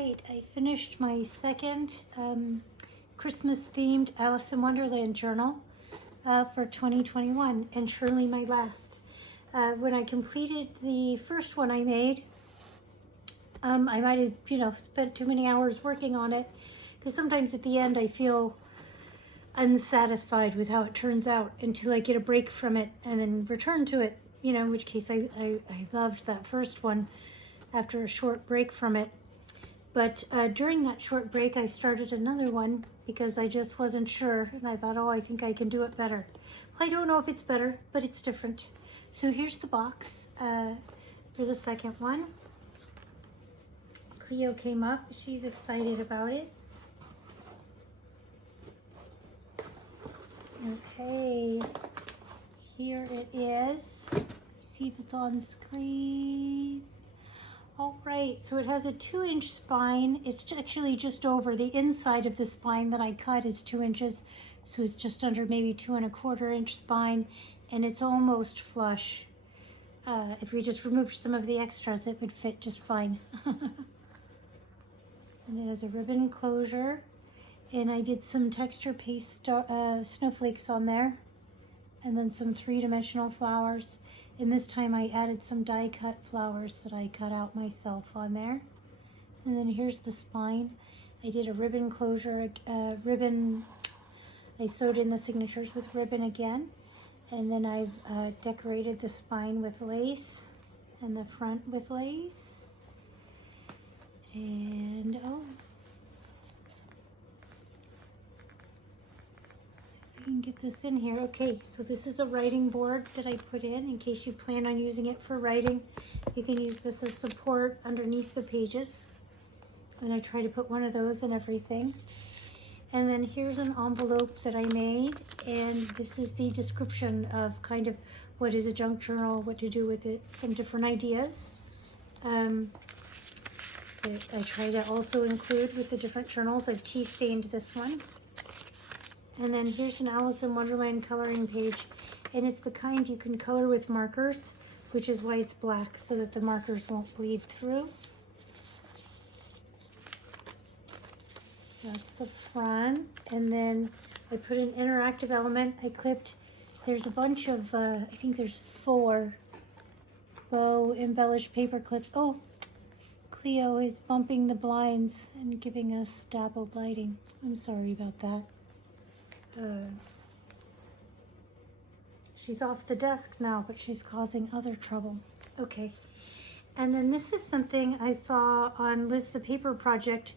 right, I finished my second Christmas-themed Alice in Wonderland journal for 2021, and surely my last. When I completed the first one I made, I might have, spent too many hours working on it, because sometimes at the end I feel unsatisfied with how it turns out until I get a break from it and then return to it, in which case I loved that first one after a short break from it. But during that short break, I started another one because I just wasn't sure, and I thought, oh, I think I can do it better. Well, I don't know if it's better, but it's different. So here's the box for the second one. Cleo came up. She's excited about it. Okay, here it is. See if it's on screen. All right, so it has a 2-inch spine. It's actually just over the inside of the spine that I cut is 2 inches. So it's just under maybe 2¼ inch spine, and it's almost flush. If we just removed some of the extras, it would fit just fine. And it has a ribbon closure, and I did some texture paste snowflakes on there, and then some 3-dimensional flowers. And this time I added some die cut flowers that I cut out myself on there. And then here's the spine. I did a ribbon closure, I sewed in the signatures with ribbon again. And then I've decorated the spine with lace and the front with lace. And I can get this in here. Okay, so this is a writing board that I put in case you plan on using it for writing. You can use this as support underneath the pages. And I try to put one of those in everything. And then here's an envelope that I made, and this is the description of kind of what is a junk journal, what to do with it, some different ideas. That I try to also include with the different journals. I've tea stained this one. And then here's an Alice in Wonderland coloring page, and it's the kind you can color with markers, which is why it's black, so that the markers won't bleed through. That's the front, and then I put an interactive element. I clipped, there's a bunch of, I think there's 4 bow embellished paper clips. Oh, Cleo is bumping the blinds and giving us dappled lighting. I'm sorry about that. She's off the desk now, but she's causing other trouble. Okay, and then this is something I saw on Liz the Paper Project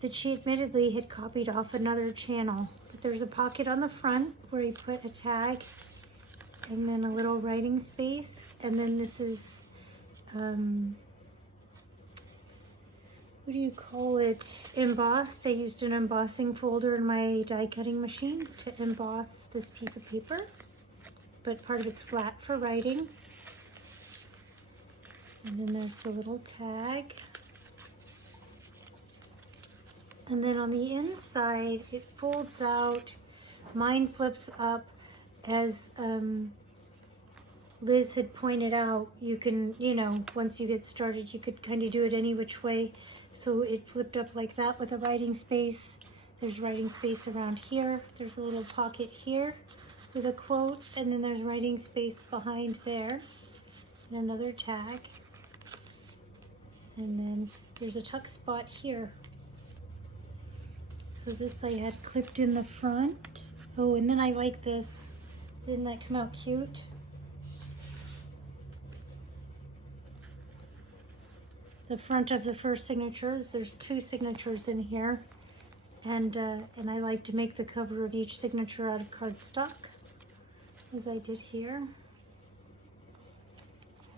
that she admittedly had copied off another channel. But there's a pocket on the front where you put a tag and then a little writing space. And then this is, what do you call it? Embossed. I used an embossing folder in my die cutting machine to emboss this piece of paper, but part of it's flat for writing. And then there's the little tag. And then on the inside, it folds out. Mine flips up. As Liz had pointed out, you can, once you get started, you could kind of do it any which way. So it flipped up like that with a writing space. There's writing space around here. There's a little pocket here with a quote, and then there's writing space behind there. And another tag. And then there's a tuck spot here. So this I had clipped in the front. Oh, and then I like this. Didn't that come out cute? The front of the first signatures, there's 2 signatures in here. And I like to make the cover of each signature out of cardstock, as I did here.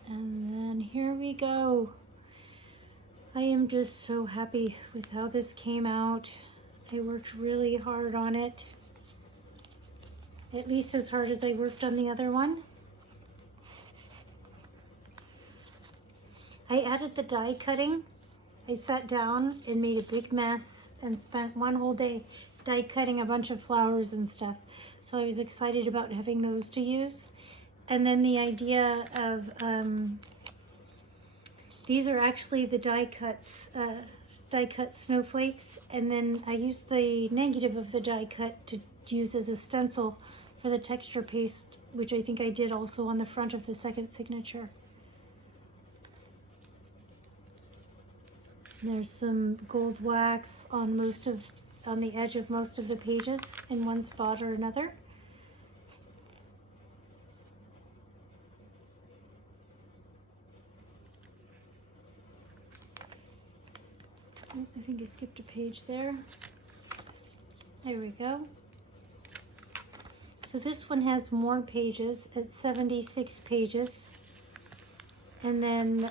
And then here we go. I am just so happy with how this came out. I worked really hard on it, at least as hard as I worked on the other one. I added the die cutting. I sat down and made a big mess and spent one whole day die cutting a bunch of flowers and stuff. So I was excited about having those to use. And then the idea of, these are actually the die cuts die cut snowflakes, and then I used the negative of the die cut to use as a stencil for the texture paste, which I think I did also on the front of the second signature. There's some gold wax on the edge of most of the pages in one spot or another. Oh, I think I skipped a page there. There we go. So this one has more pages. It's 76 pages. And then,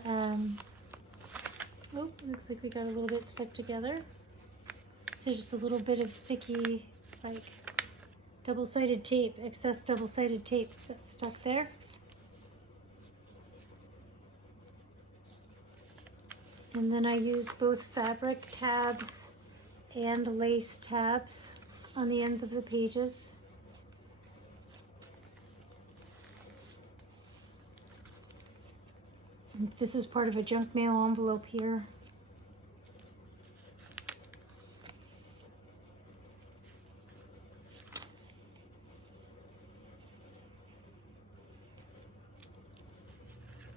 oh, looks like we got a little bit stuck together. So just a little bit of sticky, like double-sided tape, excess double-sided tape that's stuck there. And then I used both fabric tabs and lace tabs on the ends of the pages. And this is part of a junk mail envelope here.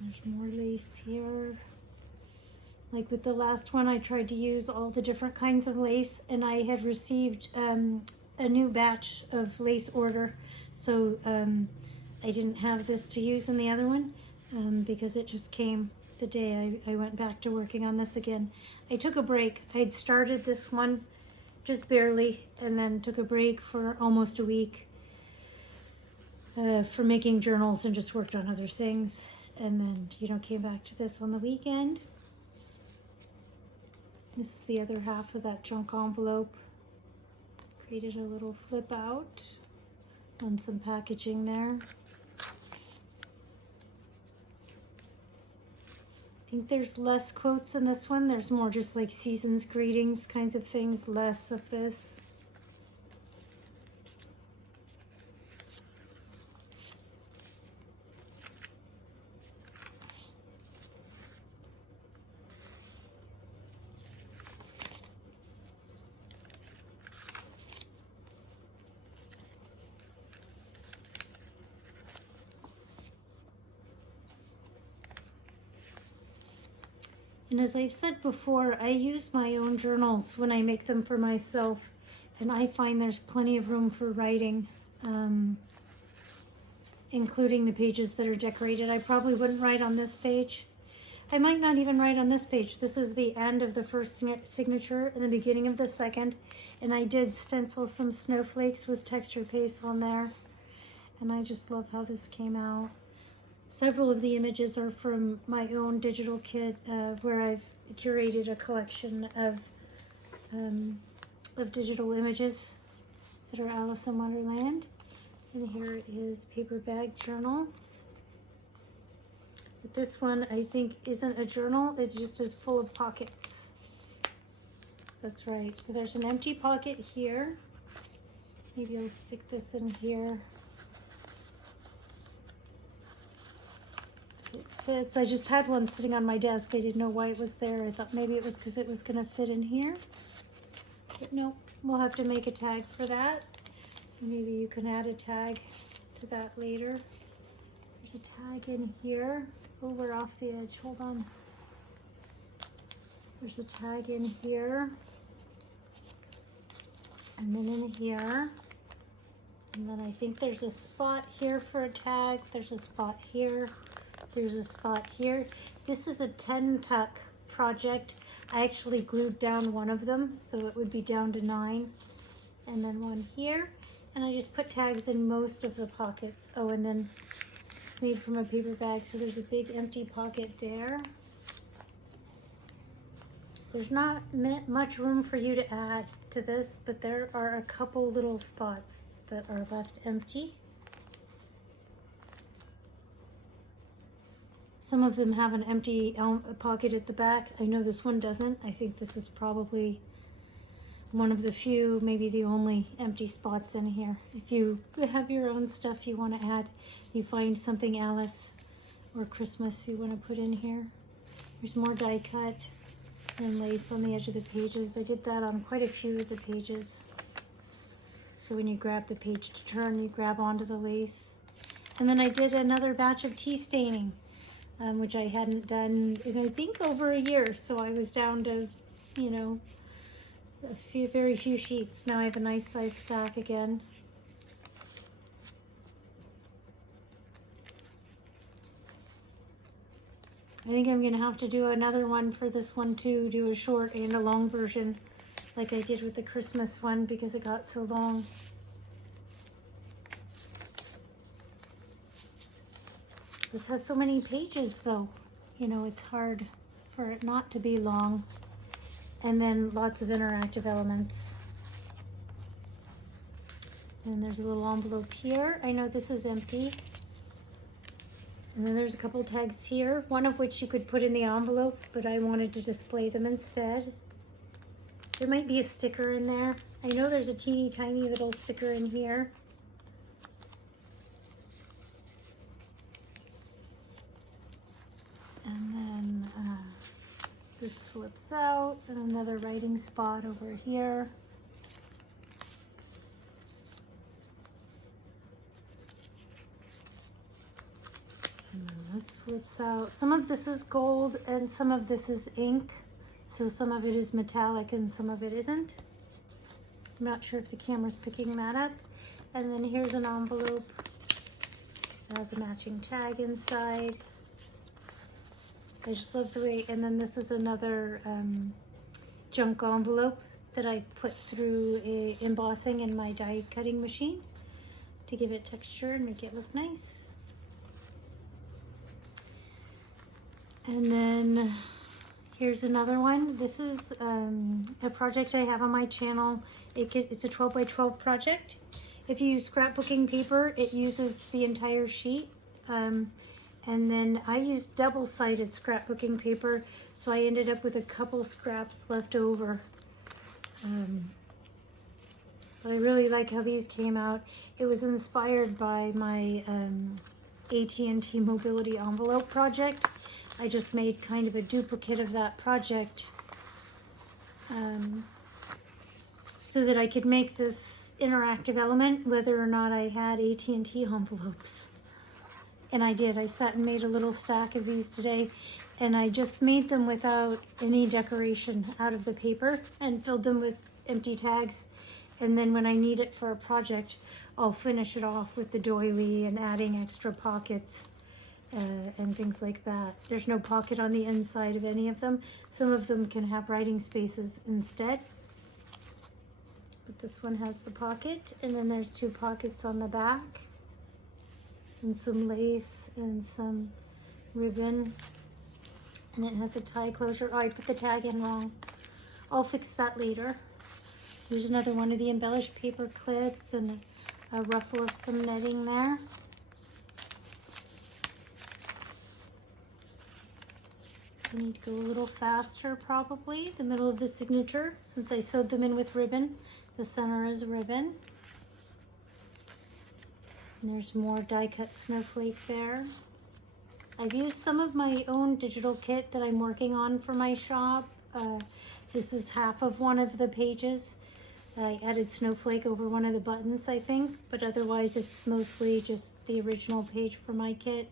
There's more lace here. Like with the last one, I tried to use all the different kinds of lace, and I had received a new batch of lace order, so I didn't have this to use in the other one because it just came the day I went back to working on this again. I took a break. I had started this one just barely, and then took a break for almost a week for making journals and just worked on other things, and then, you know, came back to this on the weekend. This is the other half of that junk envelope. Created a little flip out on some packaging there. I think there's less quotes in this one. There's more just like season's greetings kinds of things, less of this. And as I've said before, I use my own journals when I make them for myself, and I find there's plenty of room for writing, including the pages that are decorated. I probably wouldn't write on this page. I might not even write on this page. This is the end of the first signature and the beginning of the second, and I did stencil some snowflakes with texture paste on there, and I just love how this came out. Several of the images are from my own digital kit, where I've curated a collection of digital images that are Alice in Wonderland. And here is Paper Bag Journal. But this one, I think, isn't a journal. It just is full of pockets. That's right. So there's an empty pocket here. Maybe I'll stick this in here. It fits. I just had one sitting on my desk. I didn't know why it was there. I thought maybe it was because it was going to fit in here. But no, we'll have to make a tag for that. Maybe you can add a tag to that later. There's a tag in here. Oh, we're off the edge. Hold on. There's a tag in here. And then in here. And then I think there's a spot here for a tag. There's a spot here. There's a spot here. This is a 10 tuck project. I actually glued down one of them, so it would be down to 9. And then one here. And I just put tags in most of the pockets. Oh, and then it's made from a paper bag, so there's a big empty pocket there. There's not much room for you to add to this, but there are a couple little spots that are left empty. Some of them have an empty pocket at the back. I know this one doesn't. I think this is probably one of the few, maybe the only empty spots in here. If you have your own stuff you want to add, you find something Alice or Christmas you want to put in here. There's more die cut. and lace on the edge of the pages. I did that on quite a few of the pages. So when you grab the page to turn, you grab onto the lace. And then I did another batch of tea staining, which I hadn't done in I think over a year. So I was down to, you know, very few sheets. Now I have a nice size stack again. I think I'm gonna have to do another one for this one too, do a short and a long version like I did with the Christmas one because it got so long. This has so many pages though, you know, it's hard for it not to be long. And then lots of interactive elements. And there's a little envelope here. I know this is empty. And then there's a couple tags here, one of which you could put in the envelope, but I wanted to display them instead. There might be a sticker in there. I know there's a teeny tiny little sticker in here. And then this flips out, and another writing spot over here. And then this flips out. Some of this is gold and some of this is ink. So some of it is metallic and some of it isn't. I'm not sure if the camera's picking that up. And then here's an envelope. It has a matching tag inside. I just love the way, and then this is another junk envelope that I've put through embossing in my die cutting machine to give it texture and make it look nice. And then here's another one. This is a project I have on my channel. It's a 12 by 12 project. If you use scrapbooking paper, it uses the entire sheet. And then I used double-sided scrapbooking paper, so I ended up with a couple scraps left over. But I really like how these came out. It was inspired by my AT&T Mobility Envelope project. I just made kind of a duplicate of that project so that I could make this interactive element whether or not I had AT&T envelopes. And I did. I sat and made a little stack of these today, and I just made them without any decoration out of the paper and filled them with empty tags. And then when I need it for a project, I'll finish it off with the doily and adding extra pockets and things like that. There's no pocket on the inside of any of them. Some of them can have writing spaces instead. But this one has the pocket, and then there's two pockets on the back, and some lace and some ribbon. And it has a tie closure. Oh, I put the tag in wrong. I'll fix that later. Here's another one of the embellished paper clips and a ruffle of some netting there. I need to go a little faster probably. The middle of the signature, since I sewed them in with ribbon. The center is ribbon. And there's more die cut snowflake there. I've used some of my own digital kit that I'm working on for my shop. This is half of one of the pages. I added snowflake over one of the buttons, I think, but otherwise it's mostly just the original page for my kit.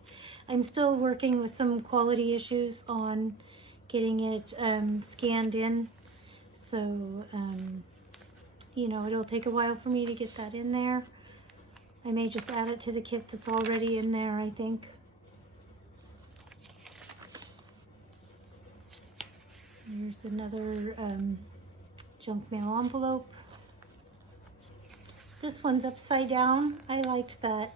I'm still working with some quality issues on getting it scanned in. So, you know, it'll take a while for me to get that in there. I may just add it to the kit that's already in there, I think. Here's another junk mail envelope. This one's upside down. I liked that.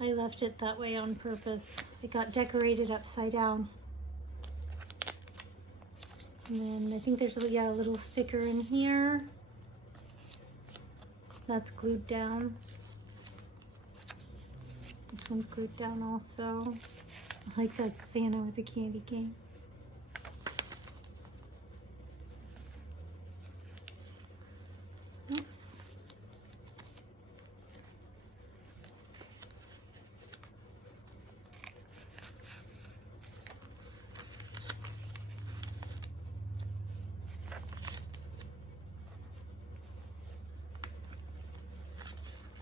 I left it that way on purpose. It got decorated upside down. And then I think there's a little sticker in here. That's glued down. This one's glued down also. I like that Santa with the candy cane. Oops.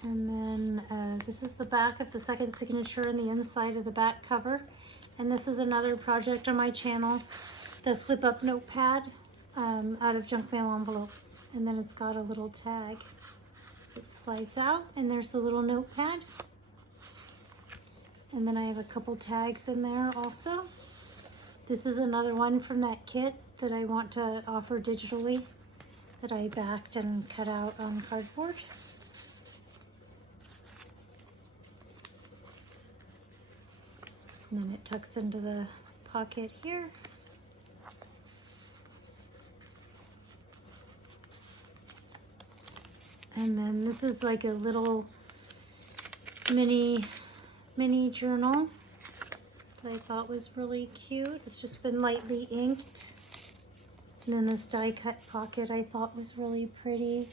And then this is the back of the second signature and the inside of the back cover. And this is another project on my channel, the flip up notepad out of junk mail envelope. And then it's got a little tag. It slides out and there's the little notepad. And then I have a couple tags in there also. This is another one from that kit that I want to offer digitally that I backed and cut out on cardboard. And then it tucks into the pocket here. And then this is like a little mini journal that I thought was really cute. It's just been lightly inked. And then this die cut pocket I thought was really pretty.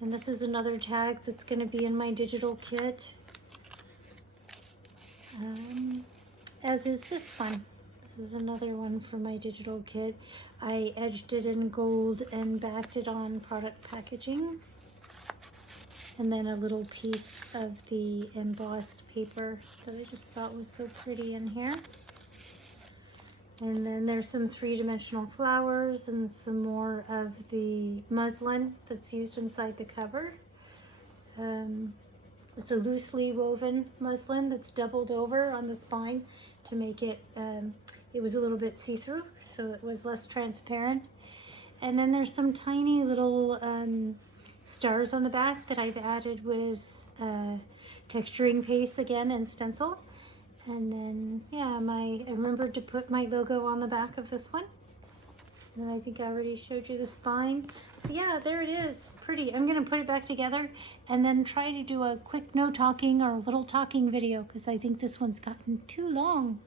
And this is another tag that's going to be in my digital kit. As is this one. This is another one for my digital kit. I edged it in gold and backed it on product packaging. And then a little piece of the embossed paper that I just thought was so pretty in here. And then there's some three-dimensional flowers and some more of the muslin that's used inside the cover. It's a loosely woven muslin that's doubled over on the spine to make it, it was a little bit see-through, so it was less transparent. And then there's some tiny little stars on the back that I've added with texturing paste again and stencil. And then, yeah, I remembered to put my logo on the back of this one. And I think I already showed you the spine. So yeah, there it is. Pretty. I'm going to put it back together and then try to do a quick no talking or little talking video because I think this one's gotten too long.